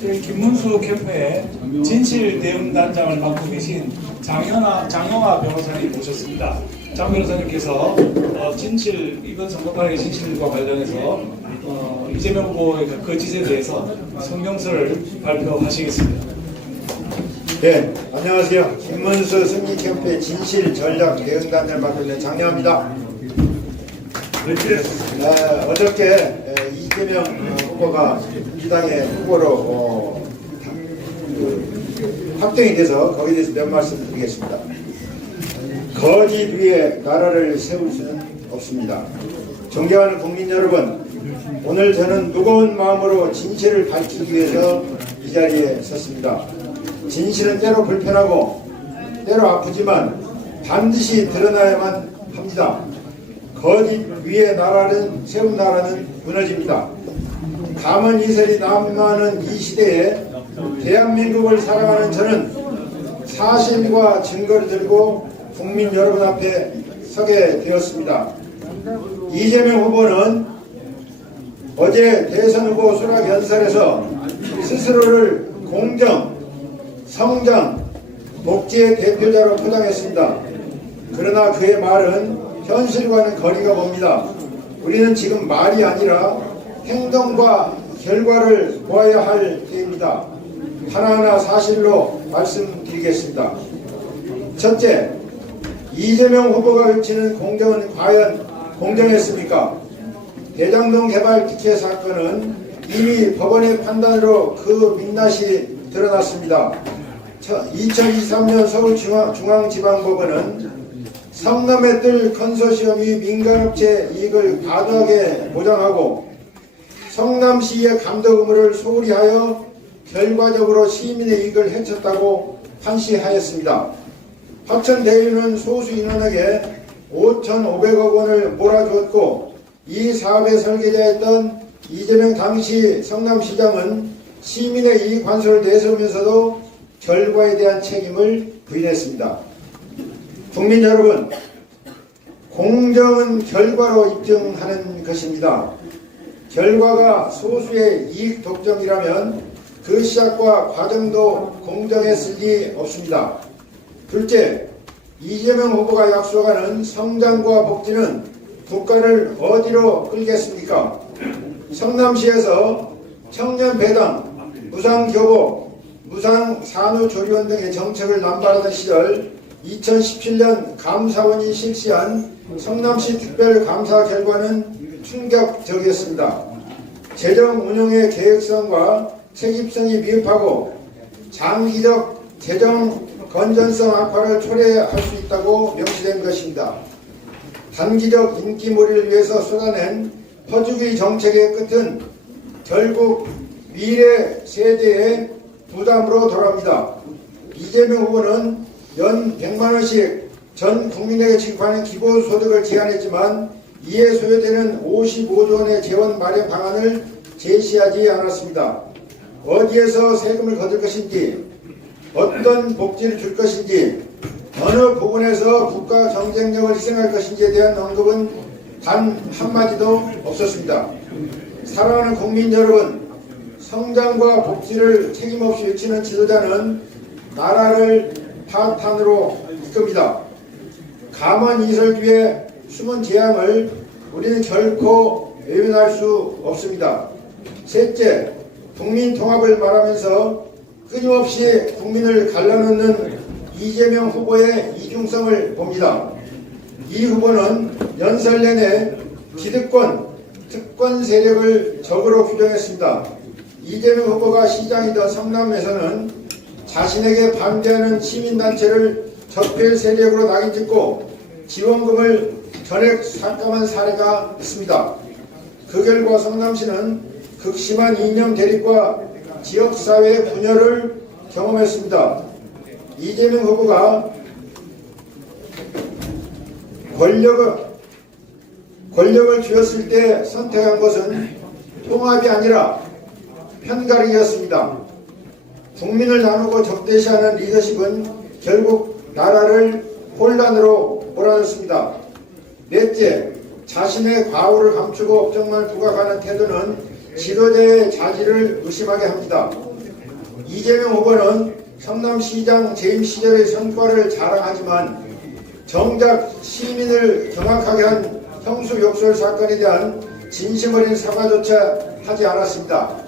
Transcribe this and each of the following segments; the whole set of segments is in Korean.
저희 김문수 캠프의 진실 대응단장을 맡고 계신 장영아 변호사님 모셨습니다. 장 변호사님께서 이번 선거판의 진실과 관련해서 이재명 후보의 거짓에 대해서 성명서를 발표하시겠습니다. 네, 안녕하세요. 김문수 승리 캠프의 진실 전략 대응단장을 맡고 있는 장영아입니다. 어저께 이재명 후보가 민주당의 후보로 확정이 돼서 거기에 대해서 몇 말씀 드리겠습니다. 거짓 위에 나라를 세울 수는 없습니다. 존경하는 국민 여러분, 오늘 저는 무거운 마음으로 진실을 밝히기 위해서 이 자리에 섰습니다. 진실은 때로 불편하고 때로 아프지만 반드시 드러나야만 합니다. 거짓 위에 세운 나라는 무너집니다. 가문 이설이 남많은 이 시대에 대한민국을 사랑하는 저는 사실과 증거를 들고 국민 여러분 앞에 서게 되었습니다. 이재명 후보는 어제 대선 후보 수락 연설에서 스스로를 공정, 성장, 복지의 대표자로 포장했습니다. 그러나 그의 말은 현실과는 거리가 멉니다. 우리는 지금 말이 아니라 행동과 결과를 보아야 할 때입니다. 하나하나 사실로 말씀드리겠습니다. 첫째, 이재명 후보가 외치는 공정은 과연 공정했습니까? 대장동 개발 특혜 사건은 이미 법원의 판단으로 그 민낯이 드러났습니다. 2023년 서울중앙지방법원은 성남의 뜰 컨소시엄이 민간업체 이익을 과도하게 보장하고 성남시의 감독 의무를 소홀히 하여 결과적으로 시민의 이익을 해쳤다고 판시하였습니다. 화천대유는 소수 인원에게 5,500억 원을 몰아주었고 이 사업의 설계자였던 이재명 당시 성남시장은 시민의 이익 관소를 내세우면서도 결과에 대한 책임을 부인했습니다. 국민 여러분, 공정은 결과로 입증하는 것입니다. 결과가 소수의 이익 독점이라면 그 시작과 과정도 공정했을 리 없습니다. 둘째, 이재명 후보가 약속하는 성장과 복지는 국가를 어디로 끌겠습니까? 성남시에서 청년 배당, 무상교복, 무상산후조리원 등의 정책을 남발하던 시절 2017년 감사원이 실시한 성남시 특별감사 결과는 충격적이었습니다. 재정 운용의 계획성과 책임성이 미흡하고 장기적 재정 건전성 악화를 초래할 수 있다고 명시된 것입니다. 단기적 인기몰이를 위해서 쏟아낸 퍼주기 정책의 끝은 결국 미래 세대의 부담으로 돌아옵니다. 이재명 후보는 연 100만원씩 전 국민에게 지급하는 기본소득을 제안했지만 이에 소요되는 55조 원의 재원 마련 방안을 제시하지 않았습니다. 어디에서 세금을 거둘 것인지, 어떤 복지를 줄 것인지, 어느 부분에서 국가 경쟁력을 희생할 것인지에 대한 언급은 단 한마디도 없었습니다. 사랑하는 국민 여러분, 성장과 복지를 책임없이 외치는 지도자는 나라를 파탄으로 이끕니다. 가만 이설 뒤에 숨은 재앙을 우리는 결코 외면할 수 없습니다. 셋째, 국민 통합을 말하면서 끊임없이 국민을 갈라놓는 이재명 후보의 이중성을 봅니다. 이 후보는 연설 내내 기득권, 특권 세력을 적으로 규정했습니다. 이재명 후보가 시장이던 성남에서는 자신에게 반대하는 시민단체를 적폐 세력으로 낙인찍고 지원금을 전액 삭감한 사례가 있습니다. 그 결과 성남시는 극심한 이념 대립과 지역사회의 분열을 경험했습니다. 이재명 후보가 권력을 쥐었을 때 선택한 것은 통합이 아니라 편가르기였습니다. 국민을 나누고 적대시하는 리더십은 결국 나라를 혼란으로 몰아넣습니다. 넷째, 자신의 과오를 감추고 업적만 부각하는 태도는 지도자의 자질을 의심하게 합니다. 이재명 후보는 성남시장 재임 시절의 성과를 자랑하지만 정작 시민을 경악하게 한 형수 욕설 사건에 대한 진심 어린 사과조차 하지 않았습니다.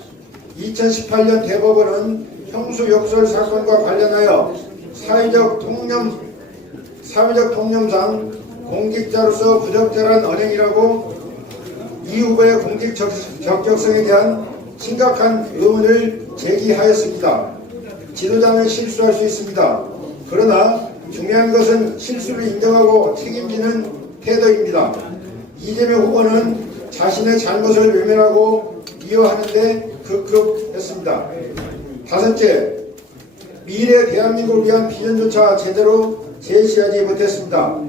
2018년 대법원은 형수 욕설 사건과 관련하여 사회적 통념상 공직자로서 부적절한 언행이라고 이 후보의 공직 적격성에 대한 심각한 의문을 제기하였습니다. 지도자는 실수할 수 있습니다. 그러나 중요한 것은 실수를 인정하고 책임지는 태도입니다. 이재명 후보는 자신의 잘못을 외면하고 이어하는데 급급했습니다. 다섯째, 미래 대한민국을 위한 비전조차 제대로 제시하지 못했습니다.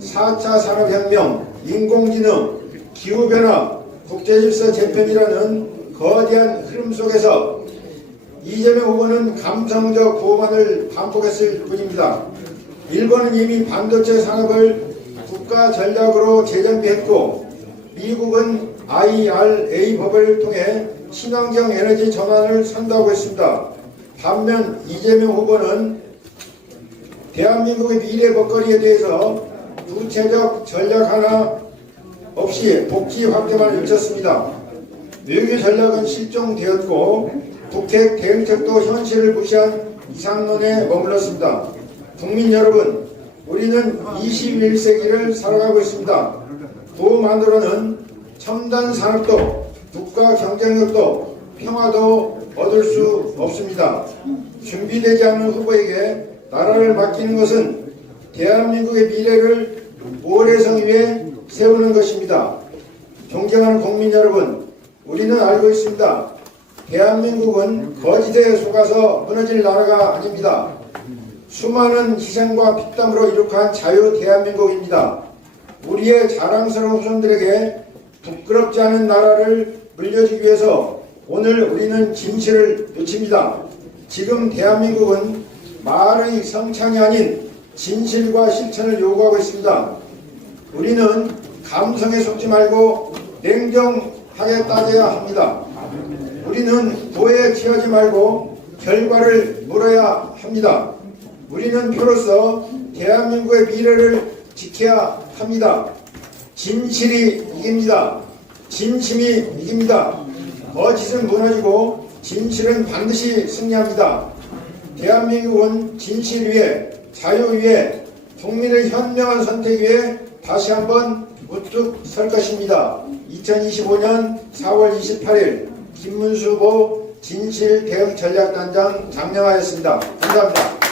4차 산업혁명, 인공지능, 기후변화, 국제질서 재편이라는 거대한 흐름 속에서 이재명 후보는 감성적 구호만을 반복했을 뿐입니다. 일본은 이미 반도체 산업을 국가 전략으로 재정비했고 미국은 IRA 법을 통해 친환경 에너지 전환을 선도하고 있습니다. 반면 이재명 후보는 대한민국의 미래 먹거리에 대해서 구체적 전략 하나 없이 복지 확대만 외쳤습니다. 외교 전략은 실종되었고 북핵 대응책도 현실을 무시한 이상론에 머물렀습니다. 국민 여러분, 우리는 21세기를 살아가고 있습니다. 그만으로는 첨단 산업도 국가 경쟁력도 평화도 얻을 수 없습니다. 준비되지 않은 후보에게 나라를 맡기는 것은 대한민국의 미래를 모래성 위에 세우는 것입니다. 존경하는 국민 여러분, 우리는 알고 있습니다. 대한민국은 거짓에 속아서 무너질 나라가 아닙니다. 수많은 희생과 피땀으로 이룩한 자유 대한민국입니다. 우리의 자랑스러운 후손들에게 부끄럽지 않은 나라를 물려주기 위해서 오늘 우리는 진실을 놓칩니다. 지금 대한민국은 말의 성찬이 아닌 진실과 실천을 요구하고 있습니다. 우리는 감성에 속지 말고 냉정하게 따져야 합니다. 우리는 도에 취하지 말고 결과를 물어야 합니다. 우리는 표로서 대한민국의 미래를 지켜야 합니다. 진실이 이깁니다. 진심이 이깁니다. 거짓은 무너지고 진실은 반드시 승리합니다. 대한민국은 진실 위에, 자유 위에, 국민의 현명한 선택 위에 다시 한번 우뚝 설 것입니다. 2025년 4월 28일 김문수 후보 진실개혁전략단장 장명하였습니다. 감사합니다.